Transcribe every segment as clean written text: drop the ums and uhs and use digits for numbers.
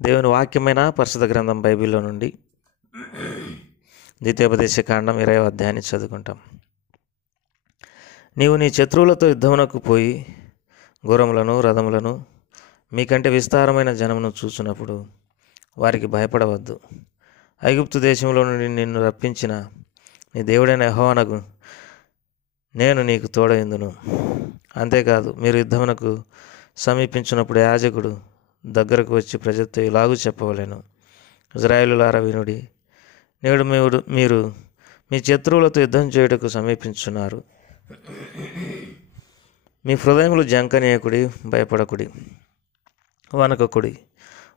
దేవుని వాక్యమైన పరిశుద్ధ గ్రంథం బైబిల్లో నుండి ద్వితీయోపదేశ కాండం 20వ అధ్యాయాన్ని చదువుకుంటాం. నీవు నీ శత్రువులతో యుద్ధమునకు పోయి గుర్రములను రథములను మీకంటే విస్తారమైన జనమును చూసినప్పుడు వారికి భయపడవద్దు. ఐగుప్తు దేశంలో నుండి నిన్ను రప్పించిన నీ దేవుడైన యెహోవానగు నేను నీకు తోడయుందును. అంతేకాదు, మీరు యుద్ధమునకు సమీపించినప్పుడు యాజకుడు దగ్గరకు వచ్చి ప్రజలతో ఇలాగూ చెప్పవలెను: ఇశ్రాయేలులారా వినుడి, నేడు మీరు మీ శత్రువులతో యుద్ధం చేయుటకు సమీపించున్నారు. మీ హృదయములు జంకనీయకుడి, భయపడకుడి, వనకకుడి,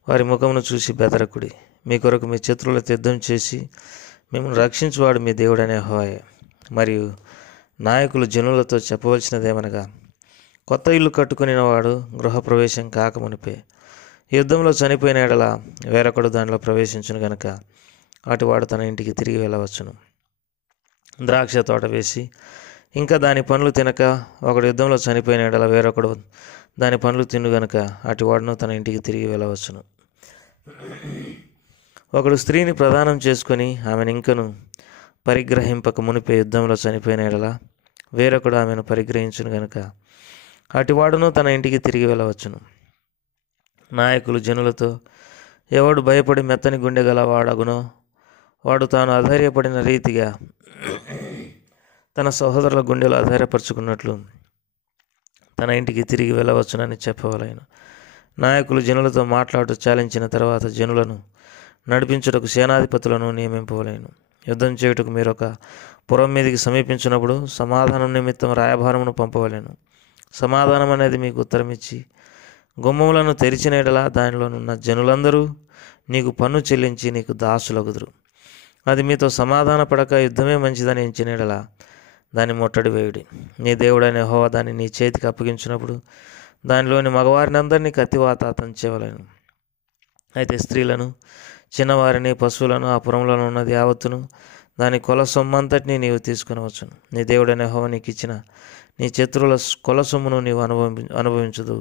వారి ముఖమును చూసి బెదరకుడి. మీ కొరకు మీ శత్రువులతో యుద్ధం చేసి మిమ్మల్ని రక్షించువాడు మీ దేవుడైన యెహోవాయే. మరియు నాయకులు జనులతో చెప్పవలసినదేమనగా, కొత్త ఇల్లు కట్టుకుని వాడు గృహప్రవేశం కాకమునిపే యుద్ధంలో చనిపోయిన ఎడల వేరొకడు దానిలో ప్రవేశించును గనుక అటువాడు తన ఇంటికి తిరిగి వెళ్ళవచ్చును. ద్రాక్ష తోట వేసి ఇంకా దాని పండ్లు తినక ఒకడు యుద్ధంలో చనిపోయిన ఎడల వేరొకడు దాని పండ్లు తిను గనుక అటువాడును తన ఇంటికి తిరిగి వెళ్ళవచ్చును. ఒకడు స్త్రీని ప్రదానం చేసుకొని ఆమెను ఇంకను పరిగ్రహింపక మునిపే యుద్ధంలో చనిపోయిన ఎడల వేరొకడు ఆమెను పరిగ్రహించును గనుక అటువాడును తన ఇంటికి తిరిగి వెళ్ళవచ్చును. నాయకులు జనులతో, ఎవడు భయపడి మెత్తని గుండె గలవాడగునో వాడు తాను అధైర్యపడిన రీతిగా తన సహోదరుల గుండెలు అధైర్యపరుచుకున్నట్లు తన ఇంటికి తిరిగి వెళ్ళవచ్చునని చెప్పవలెను. నాయకులు జనులతో మాట్లాడుతూ చాలించిన తర్వాత జనులను నడిపించుటకు సేనాధిపతులను నియమింపవలెను. యుద్ధం చేయుటకు మీరొక పురం మీదికి సమీపించినప్పుడు సమాధానం నిమిత్తం రాయభారమును పంపవలెను. సమాధానం అనేది మీకు ఉత్తరం ఇచ్చి గుమ్మములను తెరిచిన ఎడల దానిలోనున్న జనులందరూ నీకు పన్ను చెల్లించి నీకు దాసులగుదురు. అది మీతో సమాధాన పడక యుద్ధమే మంచిదని ఎంచిన ఎడల దాన్ని ముట్టడి వేయుడి. నీ దేవుడైన యెహోవా దాన్ని నీ చేతికి అప్పగించినప్పుడు దానిలోని మగవారిని అందరినీ కత్తివాత తంచవలెను. అయితే స్త్రీలను, చిన్నవారిని, పశువులను, ఆ పురంలో ఉన్నది యావత్తును దాని కొల సొమ్మంతటిని నీవు తీసుకునవచ్చును. నీ దేవుడైన యెహోవా నీకు ఇచ్చిన నీ శత్రువుల కొల సొమ్మును నీవు అనుభవించదు.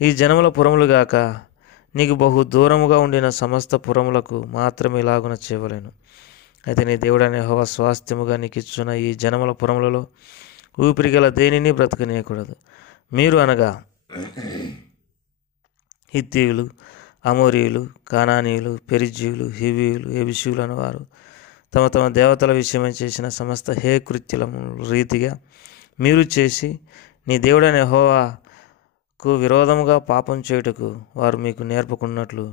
ఈ జనముల పురములు గాక నీకు బహు దూరముగా ఉండిన సమస్త పురములకు మాత్రమే ఇలాగున చేయవలెను. అయితే నీ దేవుడైన యెహోవా స్వాస్థ్యముగా నీకు ఇచ్చున్న ఈ జనముల పురములలో ఊపిరిగల దేనిని బ్రతకనీయకూడదు. మీరు అనగా హిత్తీయులు, అమోరీయులు, కానానీయులు, పెరిజ్జీయులు, హివ్వీయులు, యెబూసీయులు అనేవారు తమ తమ దేవతల విషయమై చేసిన సమస్త హే కృత్యము రీతిగా మీరు చేసి నీ దేవుడైన యెహోవాకు విరోధముగా పాపం చేయుటకు వారు మీకు నేర్పకున్నట్లు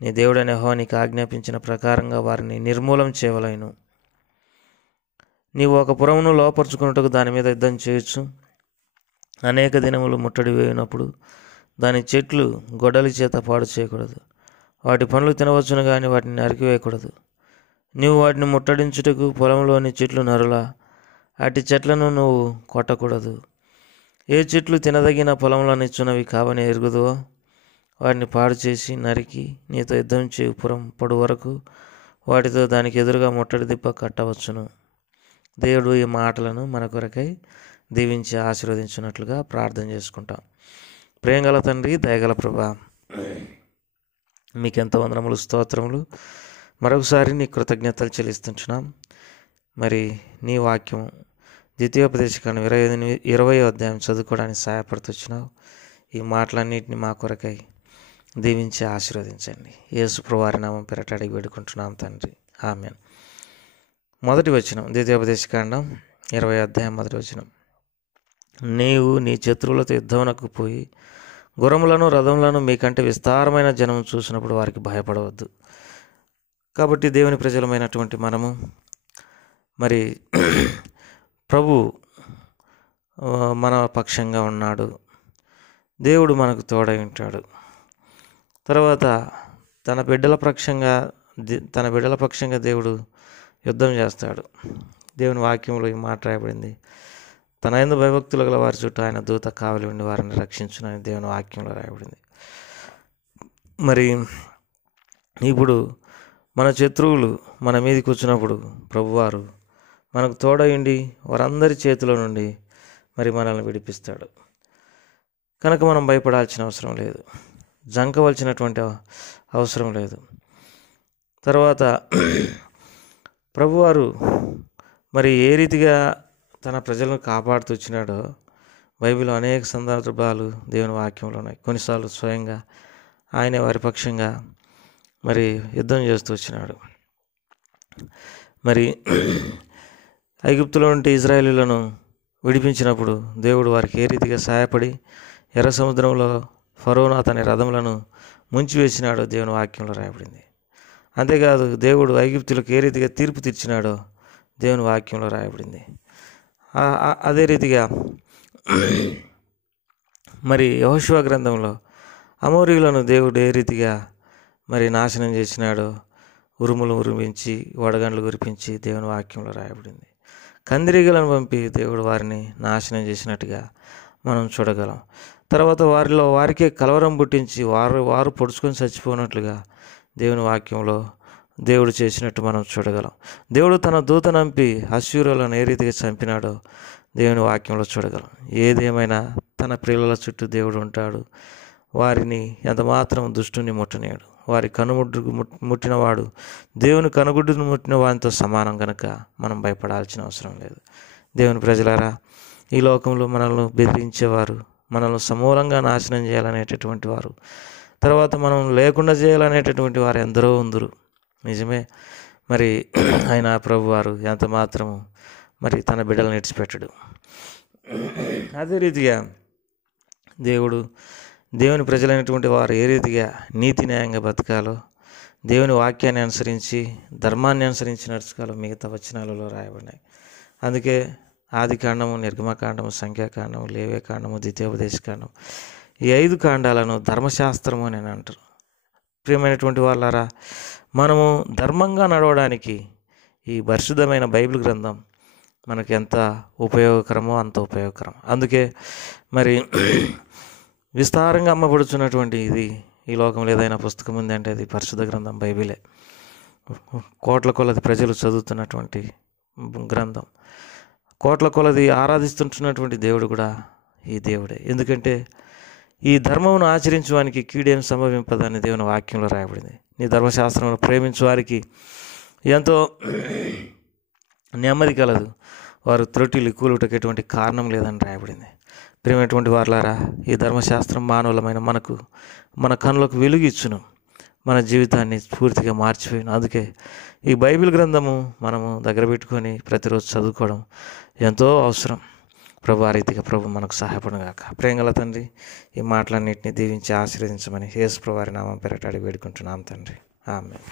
నీ దేవుడైన యెహోవా నీకు ఆజ్ఞాపించిన ప్రకారంగా వారిని నిర్మూలం చేయవలెను. నీవు ఒక పురమును లోపరుచుకున్నట్టుకు దాని మీద యుద్ధం చేయొచ్చు. అనేక దినములు ముట్టడి వేయినప్పుడు దాని చెట్లు గొడ్డలి చేత పాడు చేయకూడదు. వాటి పండ్లు తినవచ్చును కానీ వాటిని నరికివేయకూడదు. నీవు వాటిని ముట్టడించుటకు పొలంలోని చెట్లు నరులా, అట్టి చెట్లను నువ్వు కొట్టకూడదు. ఏ చెట్లు తినదగిన పొలంలోనిచ్చున్నవి కావని ఎరుగుదో వాటిని పాడు చేసి నరికి నీతో యుద్ధం చేయు పురం పొడు వరకు వాటితో దానికి ఎదురుగా ముట్టడి దిబ్బ కట్టవచ్చును. దేవుడు ఈ మాటలను మన కొరకై దీవించి ఆశీర్వదించినట్లుగా ప్రార్థన చేసుకుంటాం. ప్రేమగల తండ్రి, దయగల ప్రభా, మీకెంతో వందనములు, స్తోత్రములు. మరొకసారి నీ కృతజ్ఞతలు చెల్లిస్తుంటున్నాం. మరి నీ వాక్యం ద్వితీయోపదేశకాండం 20వ అధ్యాయం చదువుకోవడానికి సహాయపడుతున్నావు. ఈ మాటలన్నింటినీ మా కొరకై దీవించి ఆశీర్వదించండి. యేసు ప్రభువారి నామం పేరట అడిగి వేడుకుంటున్నాం తండ్రి, ఆమేన్. మొదటి వచనం, ద్వితీయోపదేశకాండం 20వ అధ్యాయం మొదటి వచనం. నీవు నీ శత్రువులతో యుద్ధమునకు పోయి గుర్రములను రథములను మీకంటే విస్తారమైన జనం చూసినప్పుడు వారికి భయపడవద్దు. కాబట్టి దేవుని ప్రజలమైనటువంటి మనము మరి ప్రభు మన పక్షంగా ఉన్నాడు. దేవుడు మనకు తోడై ఉంటాడు. తర్వాత తన బిడ్డల పక్షంగా దేవుడు యుద్ధం చేస్తాడు. దేవుని వాక్యంలో ఈ మాట రాయబడింది: తన యందు భయభక్తులు గల వారి చుట్టూ ఆయన దూత కావలి ఉండి వారిని రక్షించునని దేవుని వాక్యంలో రాయబడింది. మరి ఇప్పుడు మన శత్రువులు మన మీదకి వచ్చినప్పుడు ప్రభువారు మనకు తోడయుండి వారందరి చేతిలో నుండి మరి మనల్ని విడిపిస్తాడు. కనుక మనం భయపడాల్సిన అవసరం లేదు. జంకవలసినటువంటి అవసరం లేదు. తర్వాత ప్రభువారు మరి ఏ రీతిగా తన ప్రజలను కాపాడుతూ వచ్చినాడో బైబిల్లో అనేక సందర్భాలు దేవుని వాక్యంలో ఉన్నాయి. కొన్నిసార్లు స్వయంగా ఆయనే వారి పక్షంగా మరి యుద్ధం చేస్తూ వచ్చినాడు. మరి ఐగుప్తులో నుండి ఇజ్రాయేలీలను విడిపించినప్పుడు దేవుడు వారికి ఏ రీతిగా సహాయపడి ఎర్ర సముద్రంలో ఫరోను అతని రథములను ముంచివేసినాడో దేవుని వాక్యంలో రాయబడింది. అంతేకాదు దేవుడు ఐగుప్తులకు ఏ రీతిగా తీర్పు తీర్చినాడో దేవుని వాక్యంలో రాయబడింది. అదే రీతిగా మరి యెహోషువ గ్రంథంలో అమోరీయులను దేవుడు ఏ రీతిగా మరి నాశనం చేసినాడో ఉరుములు ఉరిమించి వడగండ్లు కురిపించి దేవుని వాక్యంలో రాయబడింది. కందిరీగలను పంపి దేవుడు వారిని నాశనం చేసినట్టుగా మనం చూడగలం. తర్వాత వారికే కలవరం పుట్టించి వారు పొడుచుకొని చచ్చిపోయినట్లుగా దేవుని వాక్యంలో దేవుడు చేసినట్టు మనం చూడగలం. దేవుడు తన దూతనంపి అశ్షూరులను ఏ రీతిగా చంపినాడో దేవుని వాక్యంలో చూడగలం. ఏదేమైనా తన ప్రియుల చుట్టూ దేవుడు ఉంటాడు. వారిని ఎంతమాత్రం దుష్టుని ముట్టనేడు. వారి కనుముడ్డుకు ముట్టినవాడు దేవుని కనుగుడ్డును ముట్టిన వారితో సమానం కనుక మనం భయపడాల్సిన అవసరం లేదు. దేవుని ప్రజలారా, ఈ లోకంలో మనల్ని బెదిరించేవారు, మనల్ని సమూలంగా నాశనం చేయాలనేటటువంటి వారు, తర్వాత మనం లేకుండా చేయాలనేటటువంటి వారు ఎందరో ఉందరు. నిజమే. మరి ఆయన ప్రభువారు ఎంత మాత్రము మరి తన బిడ్డలను విడిచిపెట్టడు. అదే రీతిగా దేవుని ప్రజలైనటువంటి వారు ఏ రీతిగా నీతి న్యాయంగా బతకాలో, దేవుని వాక్యాన్ని అనుసరించి ధర్మాన్ని అనుసరించి నడుచుకోవాలో మిగతా వచనాలలో రాయబడినాయి. అందుకే ఆది కాండము, నిర్గమకాండము, సంఖ్యాకాండము, లేవ్యకాండము, ద్వితీయోపదేశకాండం, ఈ 5 కాండాలను ధర్మశాస్త్రము అని అంటారు. ప్రియమైనటువంటి వాళ్ళారా, మనము ధర్మంగా నడవడానికి ఈ పరిశుద్ధమైన బైబిల్ గ్రంథం మనకు ఎంత ఉపయోగకరమో అంత ఉపయోగకరం. అందుకే మరి విస్తారంగా అమ్మబడుచున్నటువంటి ఇది ఈ లోకంలో ఏదైనా పుస్తకం ఉంది అంటే అది పరిశుద్ధ గ్రంథం బైబిలే. కోట్ల కొలది ప్రజలు చదువుతున్నటువంటి గ్రంథం, కోట్ల కొలది ఆరాధిస్తుంటున్నటువంటి దేవుడు కూడా ఈ దేవుడే. ఎందుకంటే ఈ ధర్మమును ఆచరించడానికి కీడేం సంభవింపదని దేవుని వాక్యంలో రాయబడింది. నీ ధర్మశాస్త్రంలో ప్రేమించు వారికి ఎంతో నెమ్మది కలదు, వారు త్రొట్టిల్లి కూలుటకు ఎటువంటి కారణం లేదని రాయబడింది. ప్రియమైనటువంటి వారులారా, ఈ ధర్మశాస్త్రం మానవులమైన మనకు మన కనులకు వెలుగు ఇచ్చును, మన జీవితాన్ని పూర్తిగా మార్చిపోయిన. అందుకే ఈ బైబిల్ గ్రంథము మనము దగ్గర పెట్టుకొని ప్రతిరోజు చదువుకోవడం ఎంతో అవసరం. ప్రభు ఆ రీతిగా ప్రభు మనకు సహాయపడుగాక. ప్రేమగల తండ్రి, ఈ మాటలన్నింటినీ దీవించి ఆశీర్వదించమని యేసు ప్రభు వారి నామం పేరట అడిగి వేడుకుంటున్నాం తండ్రి. ఆమేన్.